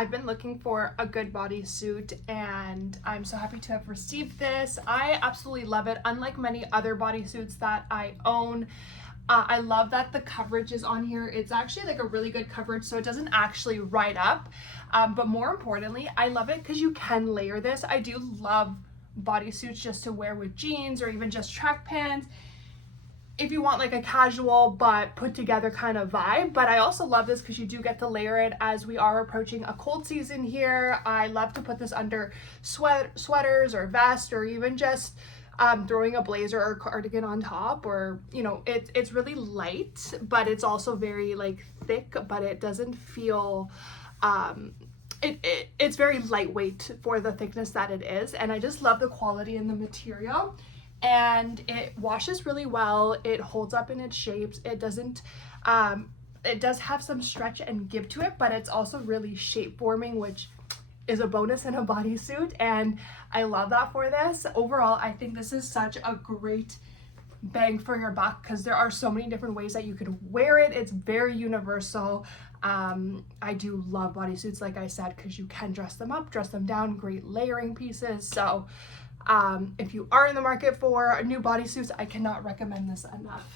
I've been looking for a good bodysuit and I'm so happy to have received this. I absolutely love it. Unlike many other bodysuits that I own, I love that the coverage is on here. It's actually like a really good coverage, so it doesn't actually ride up. But more importantly, I love it because you can layer this. I do love bodysuits just to wear with jeans or even just track pants, if you want like a casual but put together kind of vibe. But I also love this because you do get to layer it as we are approaching a cold season here. I love to put this under sweaters or vest, or even just throwing a blazer or cardigan on top, or you know, it's really light, but it's also very like thick, but it doesn't feel it's very lightweight for the thickness that it is. And I just love the quality in the material, and it washes really well. It holds up in its shapes. It doesn't it does have some stretch and give to it, but it's also really shape forming, which is a bonus in a bodysuit, and I love that for this. Overall, I think this is such a great bang for your buck because there are so many different ways that you could wear it. It's very universal. I do love bodysuits, like I said, because you can dress them up, dress them down, great layering pieces. So if you are in the market for new bodysuits, I cannot recommend this enough.